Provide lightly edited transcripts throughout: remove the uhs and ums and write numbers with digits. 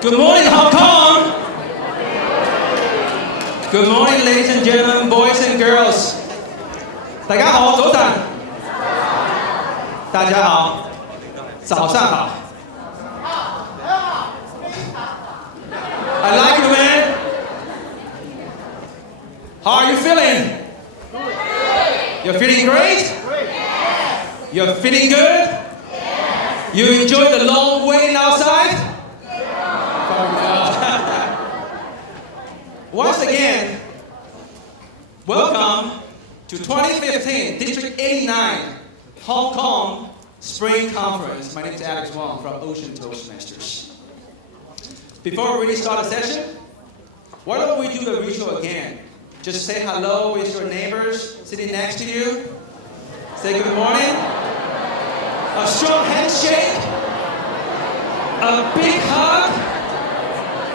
Good morning, Hong Kong. Good morning, ladies and gentlemen, boys and girls. 大家好，早晨。大家好，早上好。I like you, man. How are you feeling? You're feeling great? You're feeling good? You enjoy the long waiting outside? Once again, welcome to 2015 District 89 Hong Kong Spring Conference. My name is Alex Wong from Ocean Toastmasters. Before we really start the session, why don't we do the ritual again? Just say hello with your neighbors sitting next to you. Say good morning. A strong handshake. A big hug.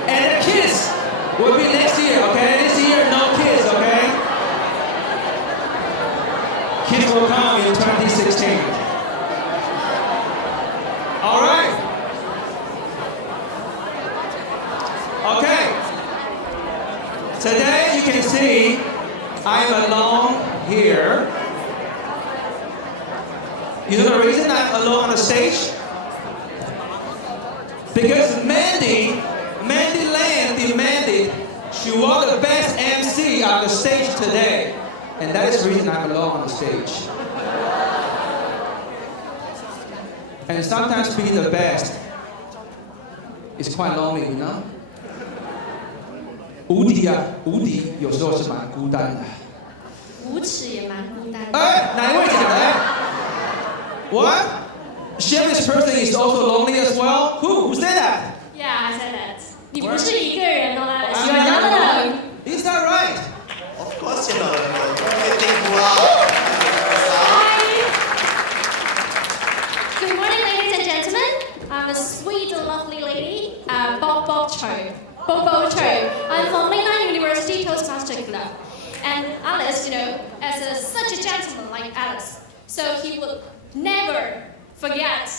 And a kiss will be next year, okay? This year, no kiss, okay? Kiss will come in 2016. All right. Okay. Today, you can see I'm alone here. You know the reason I'm alone on the stage? Because Mandy Land demanded she was the best MC on the stage today. And that is the reason I'm alone on the stage. And sometimes being the best is quite lonely, you know? 无敌啊，无敌有时候是蛮孤单的。无耻也蛮孤单的。哎，哪一位讲的？ What? Shameless person is also lonely as well? Who said that? Yeah, I said that. 你不是一个人哦 You're not alone. Is that right? Of course you're not alone. Who do you think you are? Hi. Good morning, ladies and gentlemen. I'm a sweet, lovely lady, Bobo Cho. I'm from Mainland University Toastmasters Club. And Alice, as such a gentleman like Alice, so he would never forget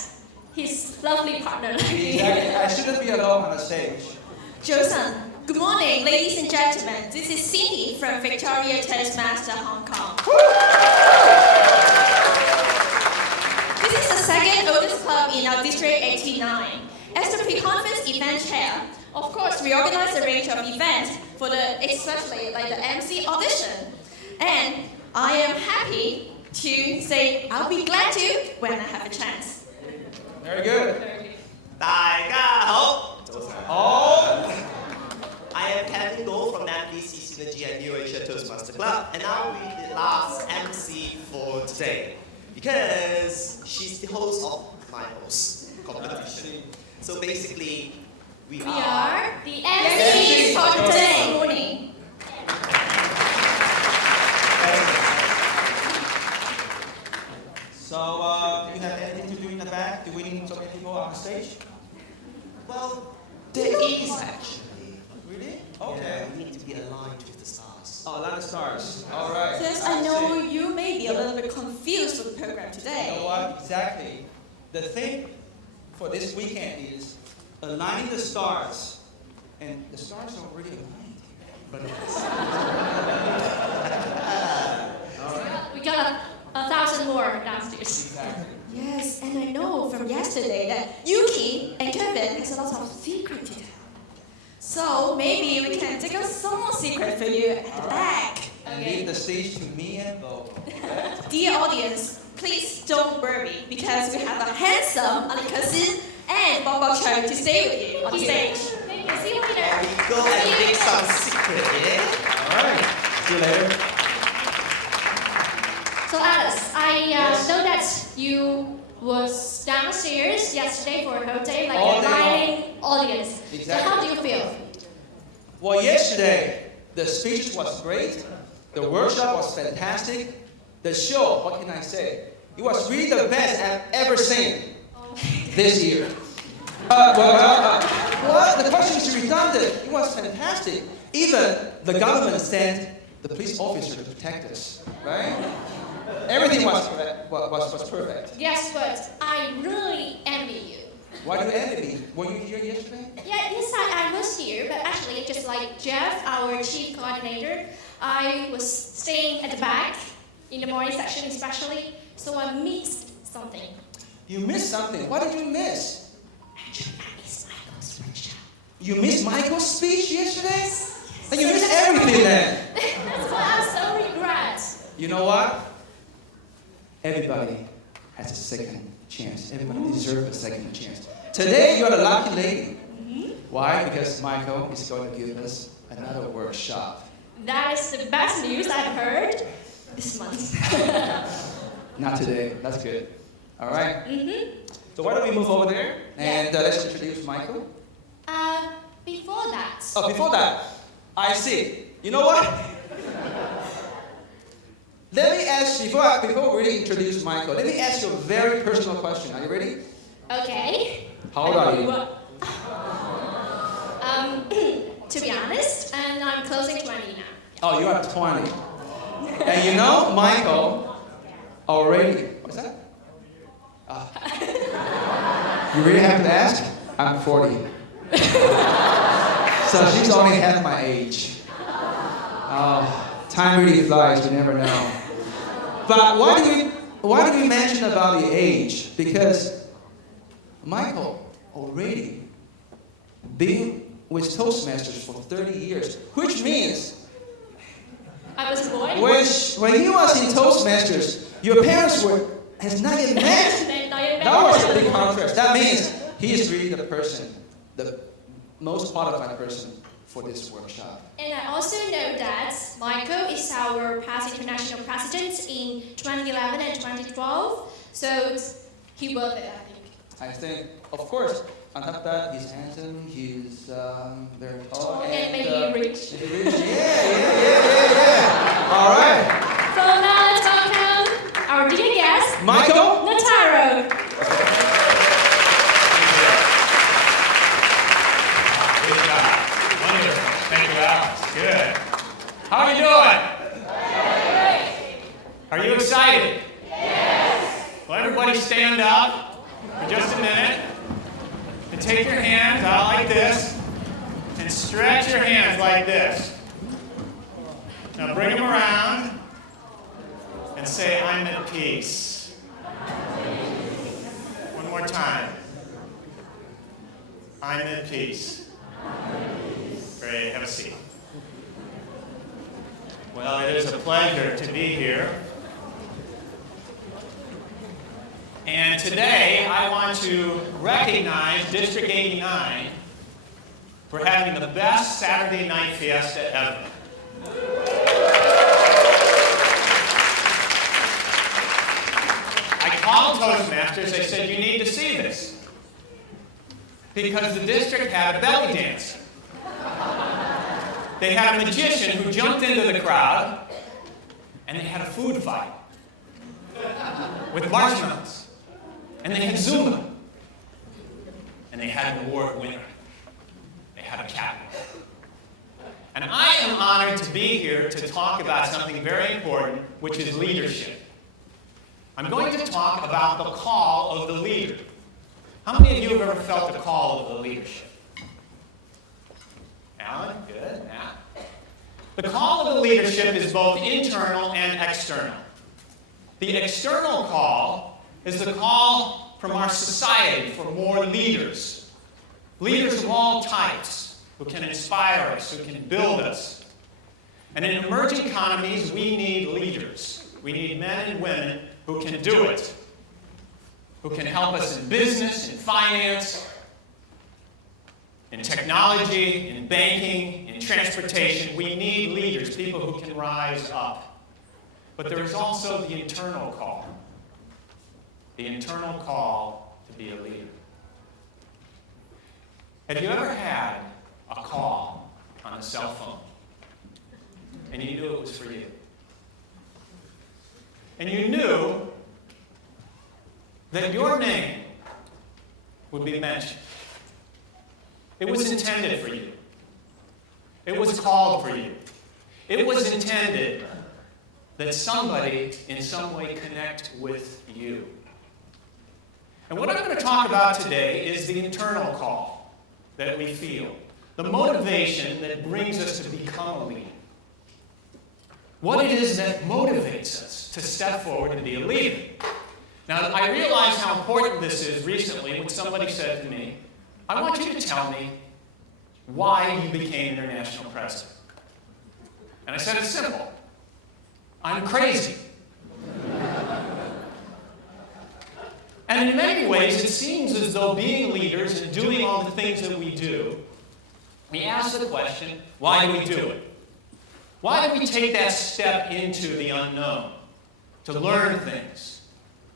his lovely partner. Exactly. I shouldn't be alone on the stage. Joseon, good morning, ladies and gentlemen. This is Cindy from Victoria Toastmaster Hong Kong. This is the second oldest club in our District 89. As the pre-conference event chair, of course, we organize a range of events for especially like the MC audition. And I am happy to say I'll be glad to when I have a chance. Very good. 大家好，早晨好。I am Kevin Goh from NBC Synergy and New Asia Toastmaster Club, and I'll be the last MC for today because she's the host of my host competition. So basically, we are the MCs for today morning. So, do you have anything to do in the back? Do we need so many people on the stage? Well, there is actually. Really? Okay. Yeah, we need to be aligned with the stars. Oh, a lot of stars. All right. Since I know you may be a little bit confused with the program today. You know what? Exactly. The thing for this weekend is aligning the stars. And the stars are already aligned here. We got a thousand more downstairs. Exactly. Yes, and I know from yesterday that Yuki and Kevin has a lot of secret to tell. So maybe we can take out some more secret for you at the back. And leave the stage to me and Bo. Dear audience, please don't worry because we have a handsome Alikasin and Bobo Cho to stay with you on the stage. Thank you. See you later. There we go and make some secret, yeah? All right. See you later. So Alice, I Yes. know that you was downstairs yesterday for a whole day, like All a day live audience. Exactly. So how do you feel? Well, yesterday, the speeches was great. The workshop was fantastic. The show, what can I say? It was really the best I've ever seen this year. Well, the question is redundant. It was fantastic. Even the government sent the police officer to protect us, right? Everything was perfect. Yes, but I really envy you. Why do you envy me? Were you here yesterday? Yeah, yes, I was here, but actually, just like Jeff, our chief coordinator, I was staying at the back in the morning section especially, so I missed something. You missed something. What did you miss? Actually, I missed Michael's speech. You missed Michael's speech yesterday? And you missed everything then. That's why I'm so regret. You know what? Everybody has a second chance. Everybody deserves a second chance. Today, you're the lucky lady. Why? Because Michael is going to give us another workshop. That is the best news I've heard this month. Not today. That's good. All right? So why don't we move over there and let's introduce Michael. Before that. Oh, before that, I see. You know what? Let me ask you, before we really introduce Michael, let me ask you a very personal question. Are you ready? Okay. How old are you? To be honest, and I'm closing 20 now. Oh, you are 20. And you know, Michael already, what's that? You really have to ask? I'm 40. So she's only half my age. Oh, time really flies, you never know. But why do we mention about the age? Because Michael already been with Toastmasters for 30 years, which means I was born. when he was in Toastmasters, your parents has not yet met. That was a big contrast. That means he is really the person, the most qualified person for this workshop. And I also know that Michael is our past international president in 2011 and 2012, so he worth it, I think. I think, of course, on top of that, he's handsome, he's very tall, And maybe rich. Yeah. All right. So now let's welcome our dear guest, Michael Notaro. Good job. Wonderful. Thank you, Alex. Good. How are you doing? Are you excited? Yes. Well, everybody stand up for just a minute and take your hands out like this and stretch your hands like this. Now bring them around and say, I'm at peace. One more time. I'm at peace. Great, have a seat. Well, it is a pleasure to be here. And today I want to recognize District 89 for having the best Saturday night fiesta ever. I called Toastmasters, they said, you need to see this. Because the district had a belly dance. They had a magician who jumped into the crowd, and they had a food fight with marshmallows. And they had Zumba. And they had an award winner. They had a captain. And I am honored to be here to talk about something very important, which is leadership. I'm going to talk about the call of the leader. How many of you have ever felt the call of the leadership? Alan, good. Matt. The call of the leadership is both internal and external. The external call is the call from our society for more leaders. Leaders of all types who can inspire us, who can build us. And in emerging economies, we need leaders. We need men and women who can do it, who can help us in business, in finance, in technology, in banking, in transportation. We need leaders, people who can rise up. But there is also the internal call. The internal call to be a leader. Have you ever had a call on a cell phone and you knew it was for you? And you knew that your name would be mentioned. It was intended for you. It was called for you. It was intended that somebody in some way connect with you. And what I'm going to talk about today is the internal call that we feel, the motivation that brings us to become a leader. What it is that motivates us to step forward and be a leader. Now, I realized how important this is recently when somebody said to me, I want you to tell me why you became international president. And I said, it's simple. I'm crazy. And in many ways, it seems as though being leaders and doing all the things that we do, we ask the question, why do we do it? Why do we take that step into the unknown? To learn things,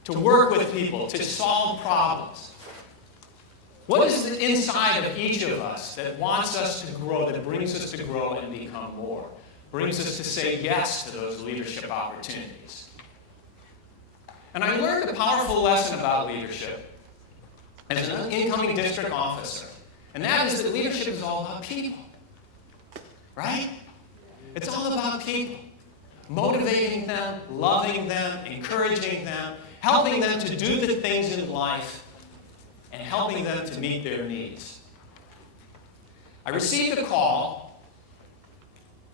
to work with people, to solve problems. What is the inside of each of us that wants us to grow, that brings us to grow and become more? Brings us to say yes to those leadership opportunities. And I learned a powerful lesson about leadership as an incoming district officer. And that is that leadership is all about people. Right? It's all about people. Motivating them, loving them, encouraging them, helping them to do the things in life, and helping them to meet their needs. I received a call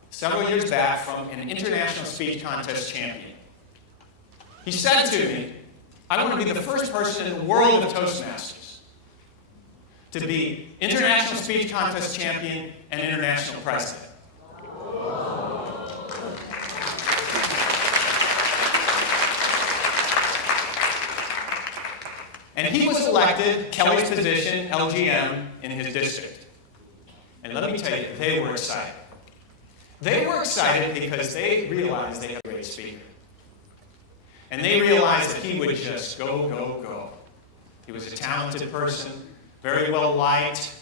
several years back from an international speech contest champion. He said to me, I want to be the first person in the world of Toastmasters to be international speech contest champion and international president. And he was elected Kelly's position, LGM, in his district. And let me tell you, they were excited. They were excited because they realized they had a great speaker. And they realized that he would just go, go, go. He was a talented person, very well liked.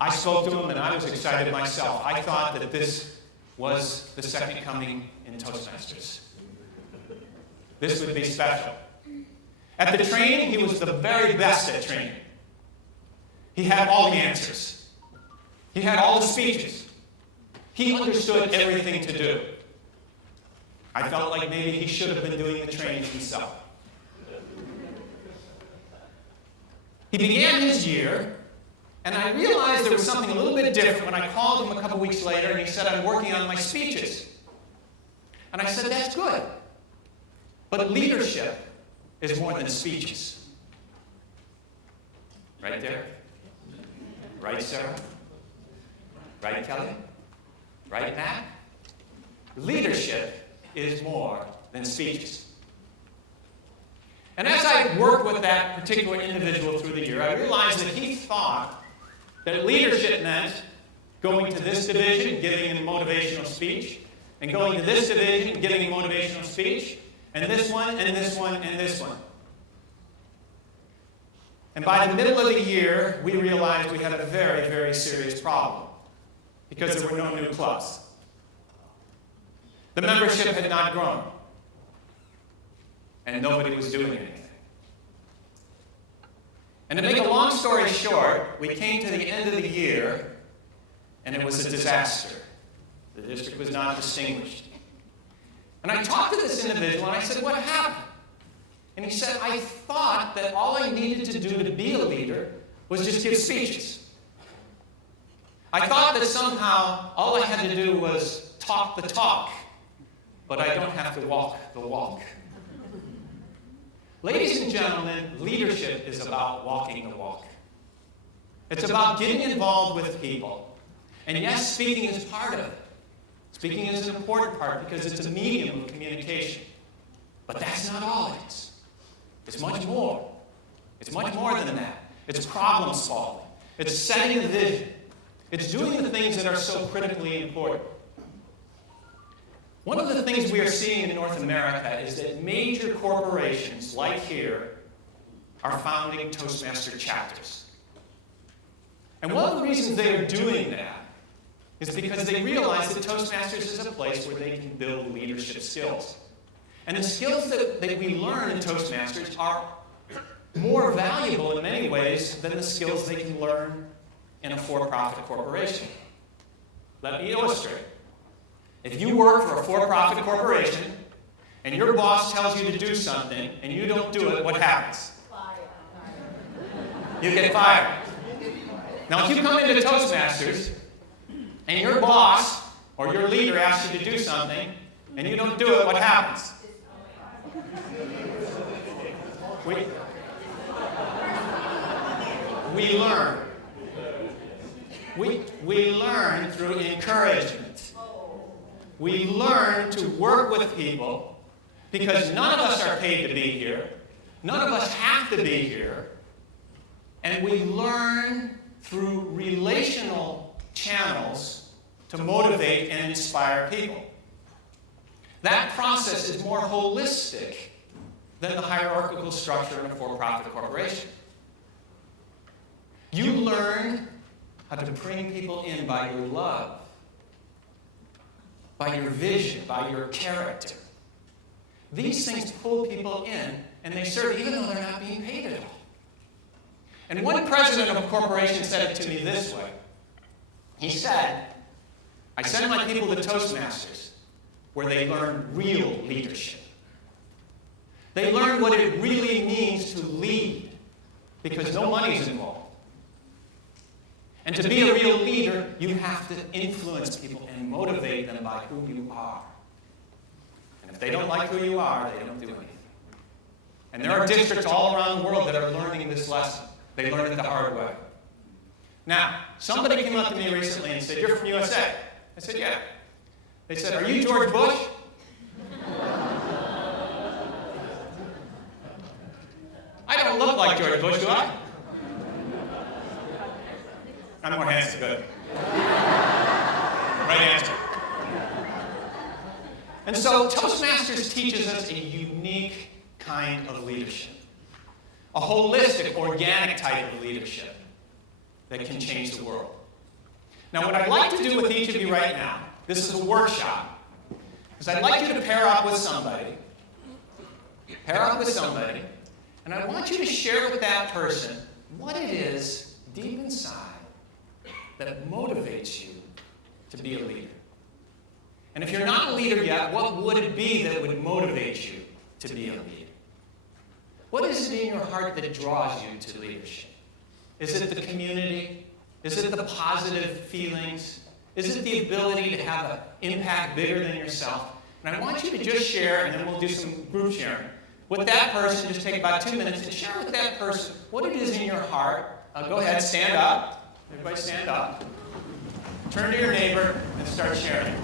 I spoke to him and I was excited myself. I thought that this was the second coming in Toastmasters. This would be special. At the training, he was the very best at training. He had all the answers. He had all the speeches. He understood everything to do. I felt like maybe he should have been doing the training himself. He began his year, and I realized there was something a little bit different when I called him a couple weeks later, and he said, I'm working on my speeches. And I said, that's good. But leadership is more than speeches. Right there? Right, Sarah? Right, Kelly? Right, Matt? Leadership is more than speeches. And as I worked with that particular individual through the year, I realized that he thought that leadership meant going to this division, giving a motivational speech, and going to this division, giving a motivational speech, and this one, and this one, and this one. And by the middle of the year, we realized we had a very, very serious problem because there were no new clubs. The membership had not grown, and nobody was doing anything. And to make a long story short, we came to the end of the year, and it was a disaster. The district was not distinguished. And I talked to this individual, and I said, what happened? And he said, I thought that all I needed to do to be a leader was just give speeches. I thought that somehow all I had to do was talk the talk, but I don't have to walk the walk. Ladies and gentlemen, leadership is about walking the walk. It's about getting involved with people. And yes, speaking is part of it. Speaking is an important part because it's a medium of communication. But that's not all it is. It's much more. It's much more than that. It's problem solving. It's setting a vision. It's doing the things that are so critically important. One of the things we are seeing in North America is that major corporations, like here, are founding Toastmaster chapters. And one of the reasons they are doing that is because they realize that Toastmasters is a place where they can build leadership skills. And the skills that we learn in Toastmasters are more valuable in many ways than the skills they can learn in a for-profit corporation. Let me illustrate. If you work for a for-profit corporation and your boss tells you to do something and you don't do it, what happens? you get fired. Now, if you come into Toastmasters and your boss or your leader asks you to do something and you don't do it, what happens? We learn. We learn through encouragement. We learn to work with people because none of us are paid to be here. None of us have to be here. And we learn through relational channels to motivate and inspire people. That process is more holistic than the hierarchical structure in a for-profit corporation. You learn how to bring people in by your love, by your vision, by your character. These things pull people in, and they serve even though they're not being paid at all. And one president of a corporation said it to me this way. He said, I send my people to Toastmasters where they learn real leadership. They learn what it really means to lead because no money's involved. And to be a real leader, you have to influence people and motivate them by who you are. And if they don't like who you are, they don't do anything. And there are districts all around the world that are learning this lesson. They learn it the hard way. Now, somebody came up to me recently and said, "You're from USA." I said, "Yeah." They said, "Are you George Bush?" I don't look like George Bush, do I? I'm more handsome, good. Right answer. And so Toastmasters teaches us a unique kind of leadership. A holistic, organic type of leadership that can change the world. Now, what I'd like to do with each of you right now, this is a workshop, is I'd like you to pair up with somebody, and I want you to share with that person what it is deep inside that motivates you to be a leader. And if you're not a leader yet, what would it be that would motivate you to be a leader? What is it in your heart that draws you to leadership? Is it the community? Is it the positive feelings? Is it the ability to have an impact bigger than yourself? And I want you to just share, and then we'll do some group sharing. With that person, just take about 2 minutes and share with that person what it is in your heart. Go ahead, stand up. Everybody stand up. Turn to your neighbor and start sharing.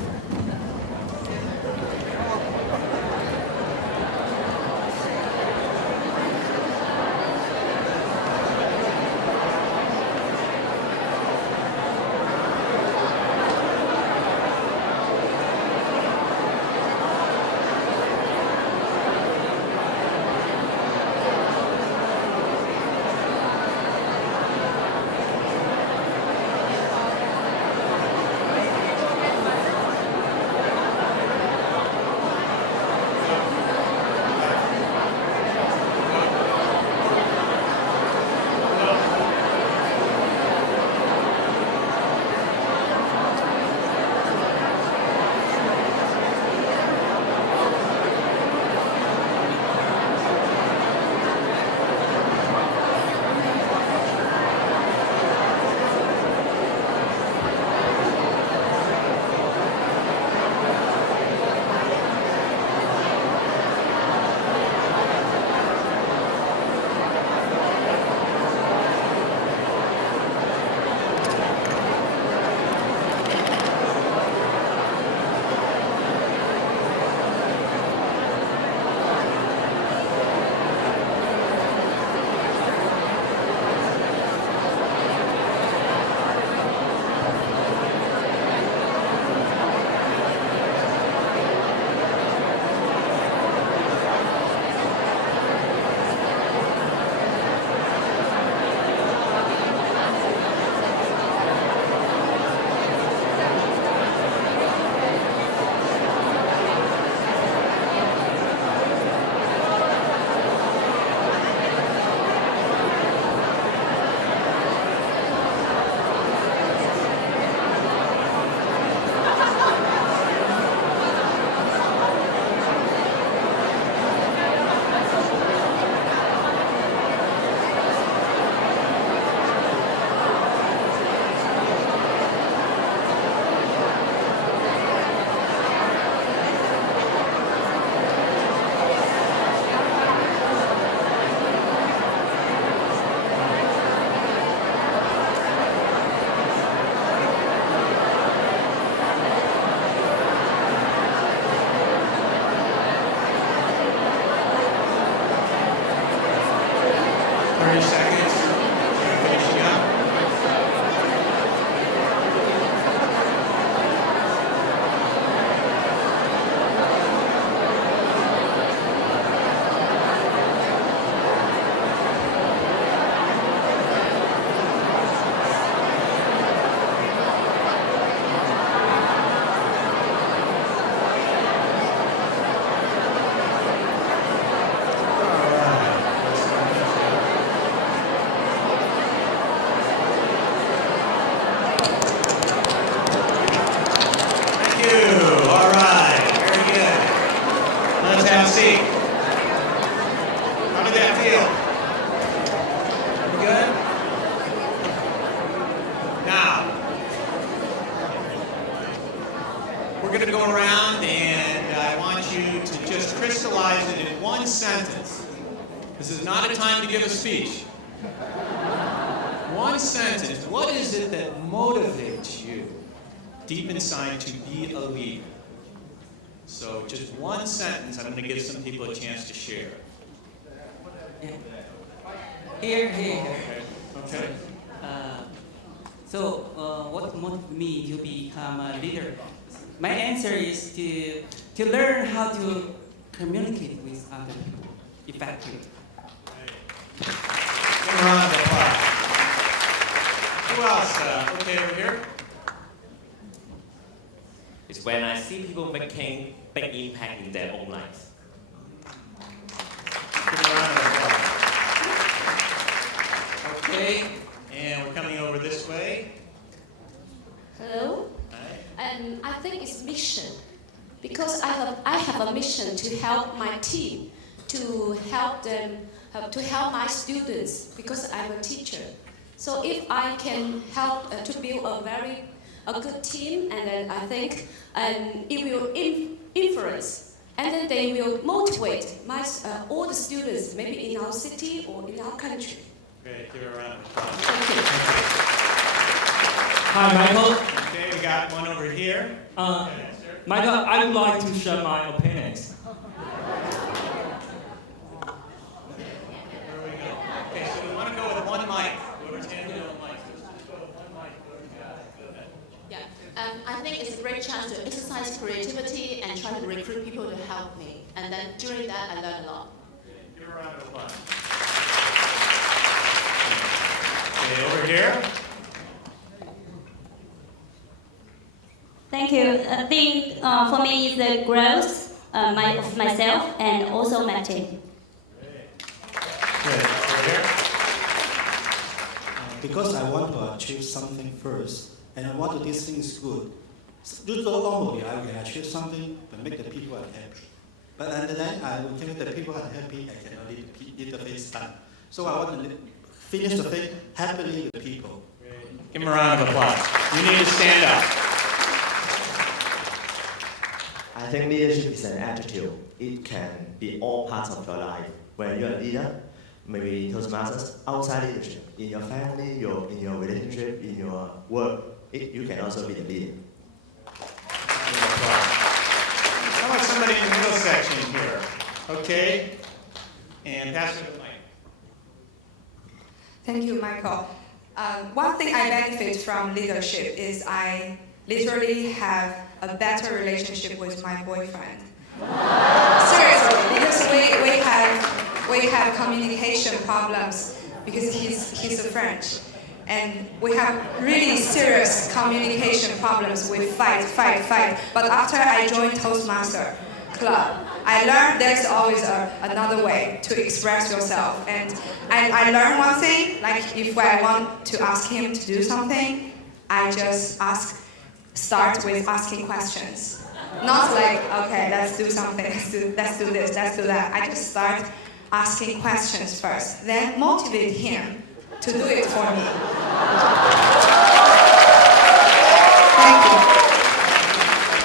one sentence. This is not a time to give a speech. One sentence. What is it that motivates you deep inside to be a leader? So just one sentence. I'm going to give some people a chance to share. Here. Okay. What motivates me to become a leader? My answer is to learn how to communicate with other people effectively. Give a round of applause. Who else? Okay, over here. It's when I see people making big impact in their own lives. Give a round of applause. Okay, and we're coming over this way. Hello. And I think it's mission, because I have a mission to help my team, to help them, to help my students, because I'm a teacher. So if I can help to build a good team, and then I think it will influence, and then they will motivate all the students, maybe in our city or in our country. Great, give her a round of applause. Thank you. Hi, Michael. Okay, we got one over here. Michael, I would like to share my opinions. There we go. Okay, so we want to go with one mic. Whoever's handing out a mic. Just go with one mic. Yeah, I think it's a great chance to exercise creativity and try to recruit people to help me. And then during that, I learned a lot. Give her a round of applause. Okay, over here. Thank you. I think for me it's the growth of myself and also my team. Good. Over here. Because I want to achieve something first, and I want to this thing is good. Usually, normally, I can achieve something to make the people unhappy. But then I will think that the people are happy, I cannot lead the face done. So I want to finish the thing happily with people. Give him a round of applause. You need to stand up. I think leadership is an attitude. It can be all parts of your life. When you're a leader, maybe in Toastmasters, outside leadership, in your family, in your relationship, in your work, you can also be the leader. How about somebody in the middle section here? Okay. And pass me the mic. Thank you, Michael. One thing I benefit from leadership is I literally have a better relationship with my boyfriend. Seriously, because we have communication problems because he's a French, and we have really serious communication problems. We fight. But after I joined Toastmaster Club, I learned there's always another way to express yourself. And I learned one thing, like if I want to ask him to do something, I just start with asking questions. Not like, okay, let's do something, let's do this, let's do that. I just start asking questions first, then motivate him to do it for me. Thank you.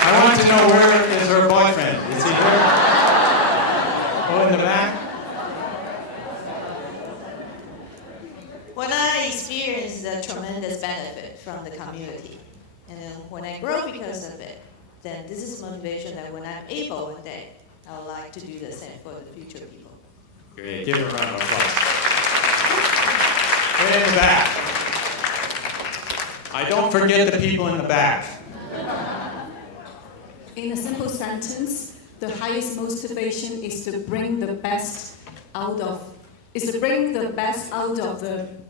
I want to know, where is her boyfriend? Is he here? Oh, in the back? When I experienced the tremendous benefit from the community, and then when I grow because of it, then this is motivation that when I'm able one day, I would like to do the same for the future people. Great. Give her a round of applause. Way in the back. I don't forget the people in the back. In a simple sentence, the highest motivation is to bring the best out of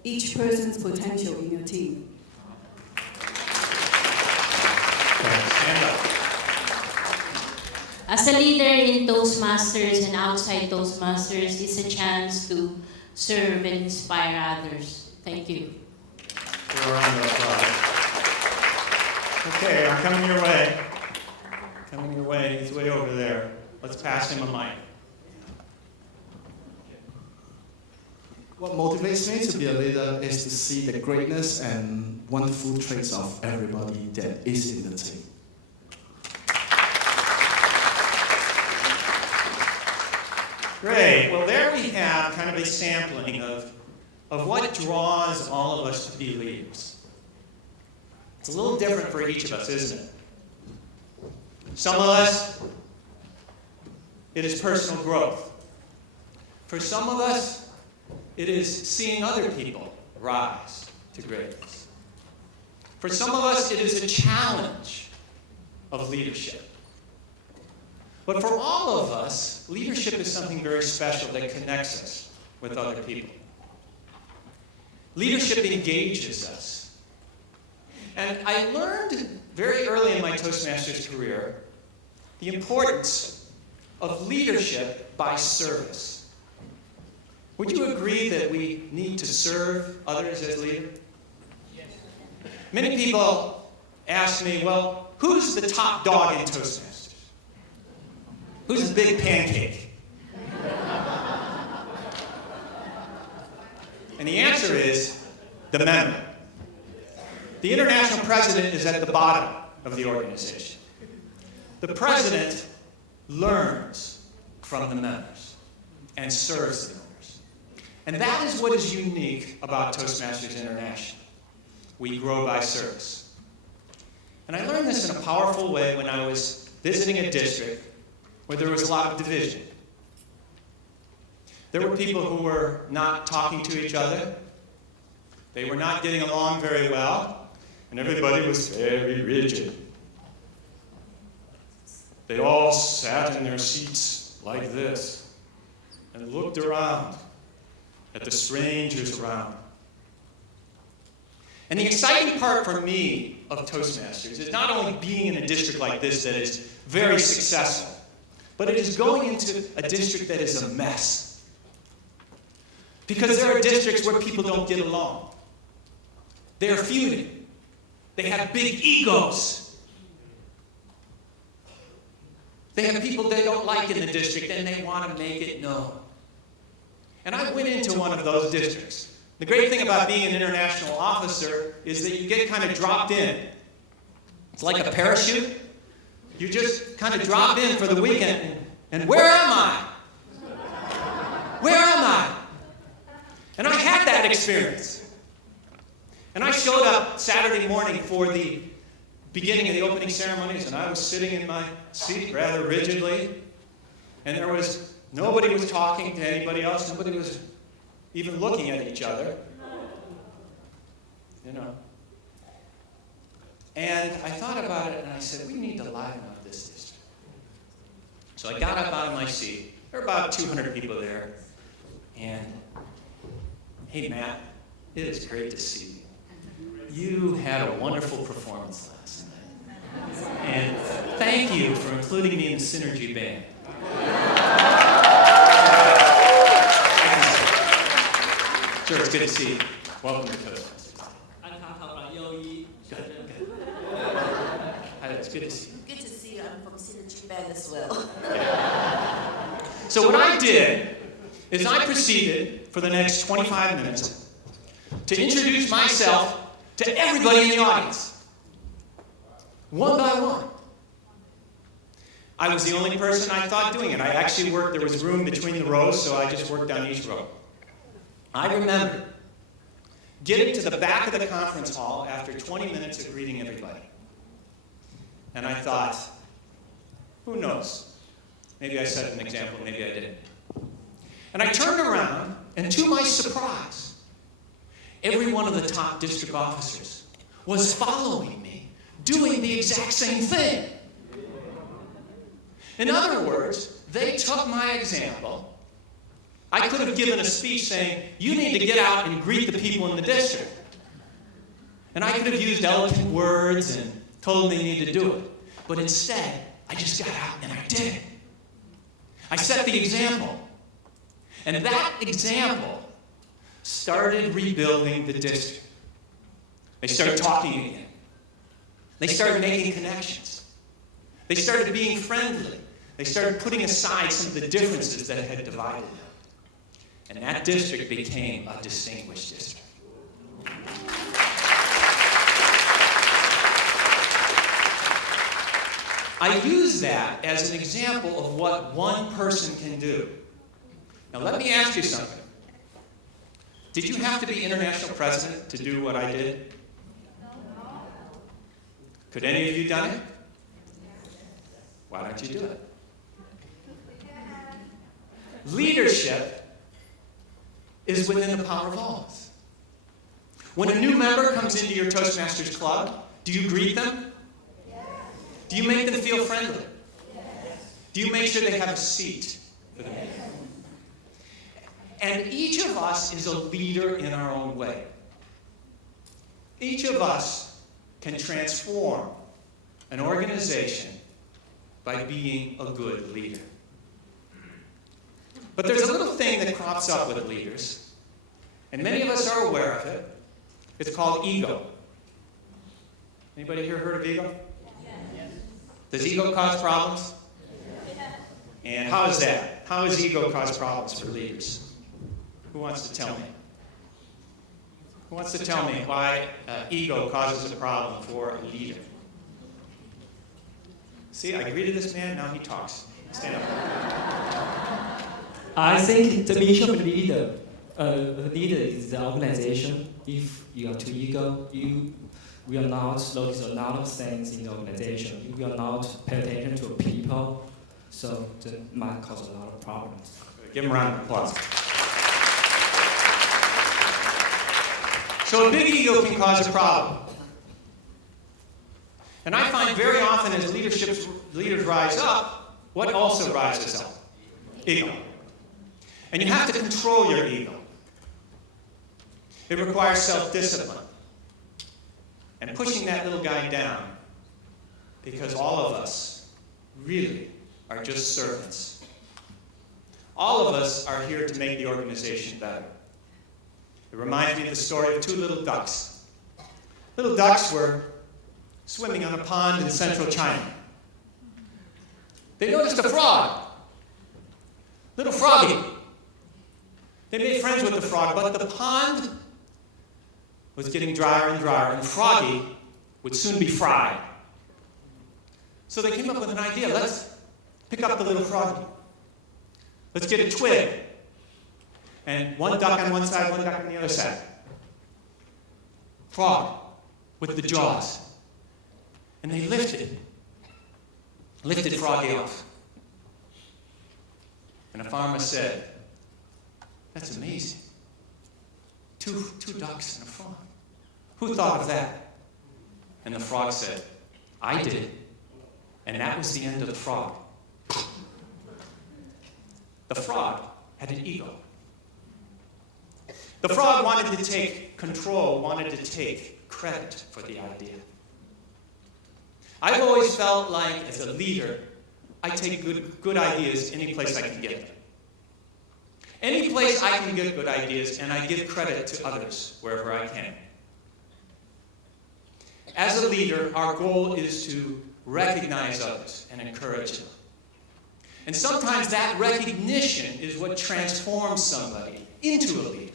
each person's potential in your team. Stand up. As a leader in Toastmasters and outside Toastmasters, it's a chance to serve and inspire others. Thank you. Give her a round of applause. Okay, I'm coming your way. Coming your way. He's way over there. Let's pass him a mic. What motivates me to be a leader is to see the greatness and wonderful traits of everybody that is in the team. Great. Well, there we have kind of a sampling of what draws all of us to be leaders. It's a little different for each of us, isn't it? Some of us, it is personal growth. For some of us, it is seeing other people rise to greatness. For some of us, it is a challenge of leadership. But for all of us, leadership is something very special that connects us with other people. Leadership engages us. And I learned very early in my Toastmasters career the importance of leadership by service. Would you agree that we need to serve others as leaders? Yes. Many people ask me, well, who's the top dog in Toastmasters? Who's the big pancake? And the answer is the member. The international president is at the bottom of the organization. The president learns from the members and serves the members. And that is what is unique about Toastmasters International. We grow by service. And I learned this in a powerful way when I was visiting a district where there was a lot of division. There were people who were not talking to each other. They were not getting along very well, and everybody was very rigid. They all sat in their seats like this and looked around at the strangers around. And the exciting part for me of Toastmasters is not only being in a district like this that is very successful, but it is going into a district that is a mess. Because there are districts where people don't get along. They are feuding. They have big egos. They have people they don't like in the district and they want to make it known. And I went into one of those districts. The great thing about being an international officer is that you get kind of dropped in. It's like a parachute. You just kind of drop in for the weekend, and where am I? Where am I? And I had that experience. And I showed up Saturday morning for the beginning of the opening ceremonies, and I was sitting in my seat rather rigidly, and nobody was talking to anybody else, nobody was even looking at each other. You know. And I thought about it, and I said, we need to liven up this district. So I got up out of my seat. There were about 200 people there. And, hey, Matt, it is great to see you. You had a wonderful performance last night. And thank you for including me in the Synergy Band. Sure, it's good to see you. Welcome to Toastmasters. It's good to see you. Good to see you. I'm from Synergy Band as well. So what I did is I proceeded for the next 25 minutes to introduce myself to everybody in the audience, one by one. I was the only person I thought doing it. I actually worked, there was room between the rows, so I just worked down each row. I remember getting to the back of the conference hall after 20 minutes of greeting everybody. And I thought, who knows? Maybe I set an example, maybe I didn't. And I turned around, and to my surprise, every one of the top district officers was following me, doing the exact same thing. In other words, they took my example. I could have given a speech saying, you need to get out and greet the people in the district. And I could have used eloquent words and told them they needed to do it. But instead, I just got out and I did it. I set the example. And that example started rebuilding the district. They started talking again. They started making connections. They started being friendly. They started putting aside some of the differences that had divided them. And that district became a distinguished district. I use that as an example of what one person can do Now let me ask you something. Did you have to be international president to do what I did? Could any of you done it? Why don't you do it? Leadership is within the power of all of us. When a new member comes into your Toastmasters club, do you greet them? Do you make them feel friendly? Do you make sure they have a seat for the meeting? And each of us is a leader in our own way. Each of us can transform an organization by being a good leader. But there's a little thing that crops up with leaders, and many of us are aware of it. It's called ego. Anybody here heard of ego? Yes. Does ego cause problems? Yes. And how is that? How does ego cause problems for leaders? Who wants to tell me? Who wants to tell me why ego causes a problem for a leader? See, I greeted this man, now he talks. Stand up. I think the mission of a leader is the organization. If you are too ego, you will not notice a lot of things in the organization. You will not pay attention to people, so that might cause a lot of problems. Give him a round of applause. So a big ego can cause a problem. And I find very often as leaders rise up, what also rises up? Ego. And you have to control your ego. It requires self-discipline. And pushing that little guy down, because all of us really are just servants. All of us are here to make the organization better. It reminds me of the story of two little ducks. Little ducks were swimming on a pond in central China. They noticed a frog. Little froggy. They made friends with the frog, but the pond was getting drier and drier, and Froggy would soon be fried. So they came up with an idea. Let's pick up the little froggy. Let's get a twig. And one duck on one side, one duck on the other side. Frog with the jaws. And they lifted Froggy off. And a farmer said, "That's amazing. Two ducks and a frog. Who thought of that?" And the frog said, "I did." And that was the end of the frog. The frog had an ego. The frog wanted to take control, wanted to take credit for the idea. I've always felt like, as a leader, I take good ideas any place I can get them. Any place I can get good ideas, and I give credit to others wherever I can. As a leader, our goal is to recognize others and encourage them. And sometimes that recognition is what transforms somebody into a leader.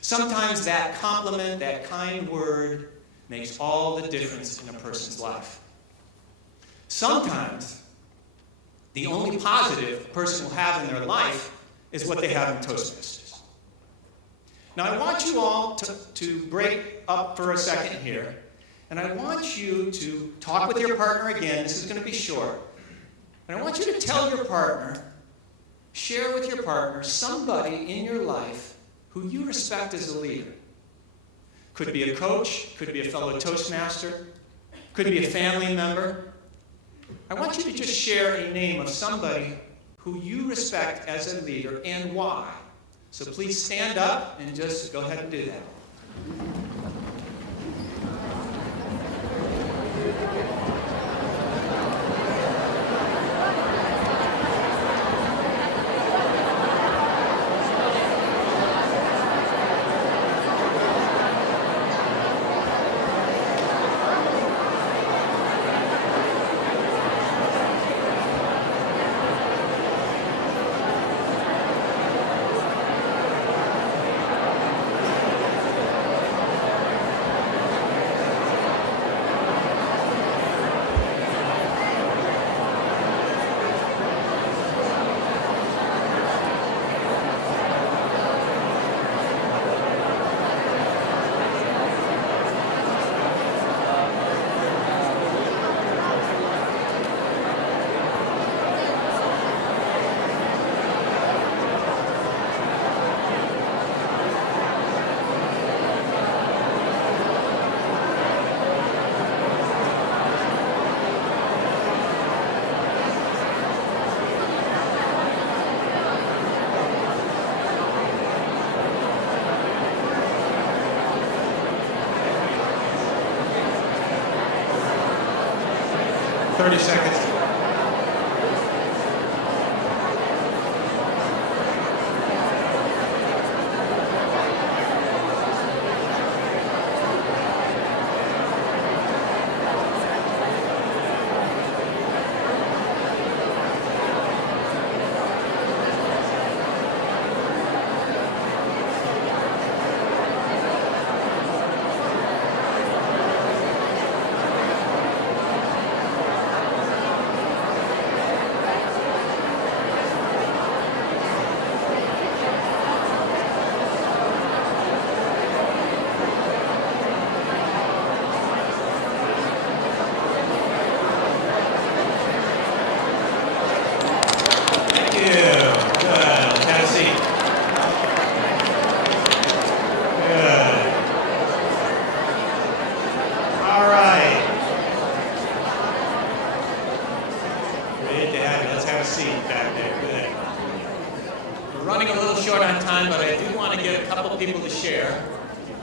Sometimes that compliment, that kind word, makes all the difference in a person's life. Sometimes the only positive a person will have in their life is what they have in Toastmasters. Now I want you all to break up for a second here, and I want you to talk with your partner again. This is going to be short. And I want you to tell your partner, share with your partner somebody in your life who you respect as a leader. Could be a coach, could be a fellow Toastmaster, could be a family member. I want you to just share a name of somebody who you respect as a leader and why. So please stand up and just go ahead and do that. 30 seconds.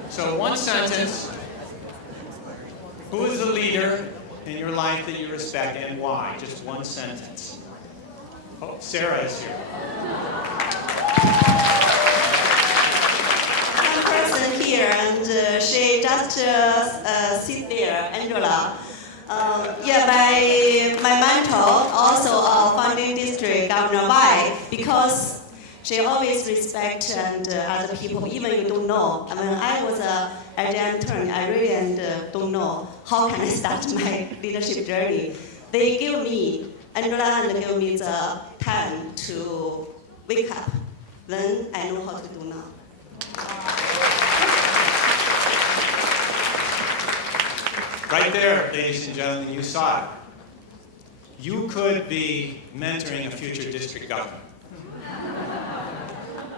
So one sentence, who is the leader in your life that you respect and why? Just one sentence. Oh, Sarah is here. One person here and she just sit there, Angela. My mentor, also a founding district governor wife, because she always respects other people, even you don't know. When I was at the intern, I really don't know how can I start my leadership journey. They give me, Angela and give me the time to wake up. Then I know how to do now. Right there, ladies and gentlemen, you saw it. You could be mentoring a future district governor.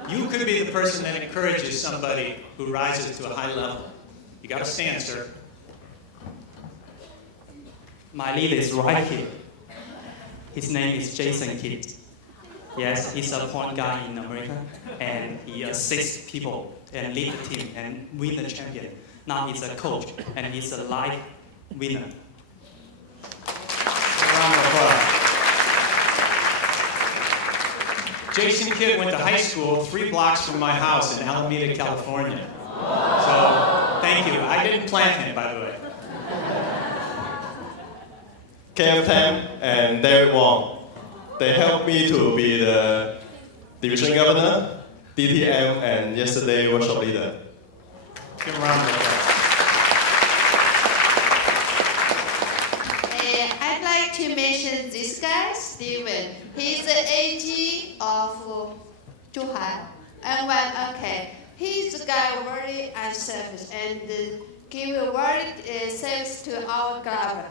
You could be the person that encourages somebody who rises to a high level. You got to stand, sir. My leader is right here. His name is Jason Kidd. Yes, he's a point guy in America, and he assists people and lead the team and win the champion. Now he's a coach, and he's a life winner. Round of applause. Jason Kidd went to high school 3 blocks from my house in Alameda, California. So, thank you. I didn't plant him, by the way. KF Tam and Derek Wong, they helped me to be the division governor, DTM, and yesterday workshop leader. Give him a round of applause. I'd like to mention this guy, Steven. He's the AG of Zhuhai. He's the guy very unselfish and give very service to our club.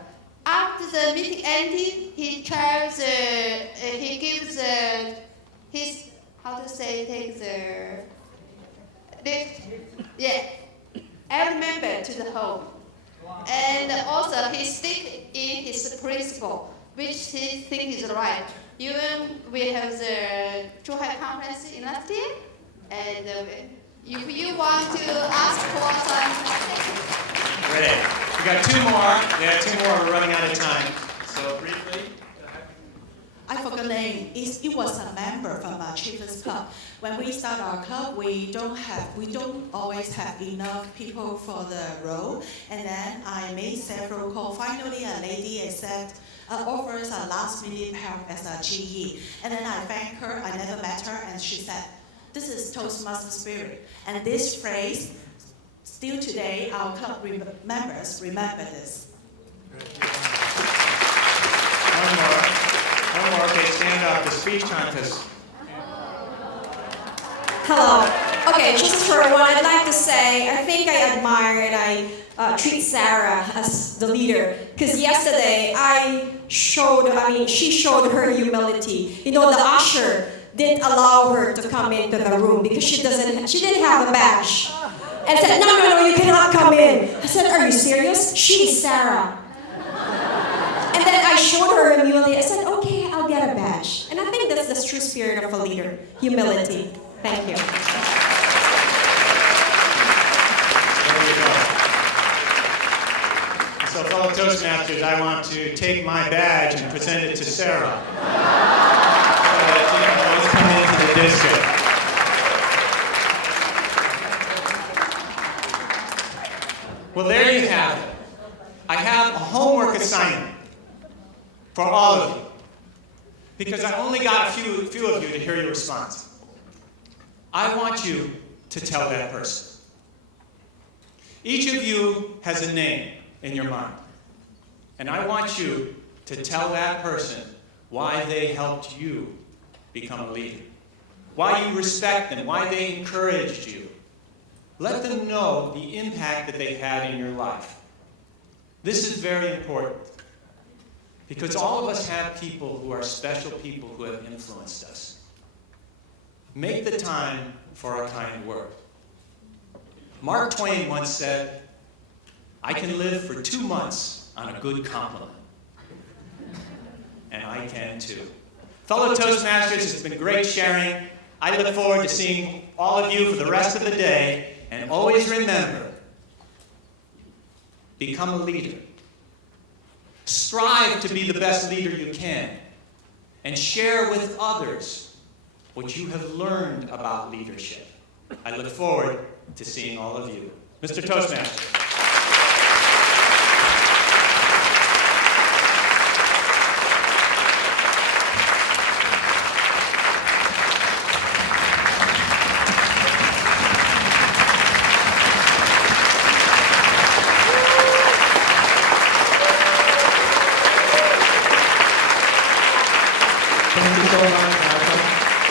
After the meeting ended, he tries. He gives his take the lift. Yeah, every member to the home. And also he stick in his principle, which he thinks is right. Even we have the Zhuhai conference in last year, and if you want to ask for some. Great. We got 2 more. We have 2 more. We're running out of time. So briefly. I forgot the name. It was a member from Chiefs Club. When we start our club, we don't always have enough people for the role. And then I made several calls. Finally, a lady offers a last-minute help as a GE. And then I thanked her. I never met her, and she said, "This is Toastmaster spirit." And this phrase, still today, our club members remember this. One more. Okay, stand up. The speech contest. Hello. Okay, just for what I'd like to say, I think I admire and I treat Sarah as the leader. Because yesterday, she showed her humility. You know, the usher didn't allow her to come into the room because she didn't have a badge. And said, no, you cannot come in. I said, are you serious? She's Sarah. And then I showed her humility. I said, okay, I'll get a badge. And I think that's the true spirit of a leader, humility. Thank you. So So fellow Toastmasters, I want to take my badge and present it to Sarah. So that she can always come into the district. Well, there you have it. I have a homework assignment for all of you, because I only got a few of you to hear your response. I want you to tell that person. Each of you has a name in your mind, and I want you to tell that person why they helped you become a leader, why you respect them, why they encouraged you. Let them know the impact that they had in your life. This is very important, because all of us have people who are special people who have influenced us. Make the time for a kind word. Mark Twain once said, "I can live for 2 months on a good compliment." And I can too. Fellow Toastmasters, it's been great sharing. I look forward to seeing all of you for the rest of the day. And always remember, become a leader. Strive to be the best leader you can. And share with others what you have learned about leadership. I look forward to seeing all of you. Mr. Toastmaster.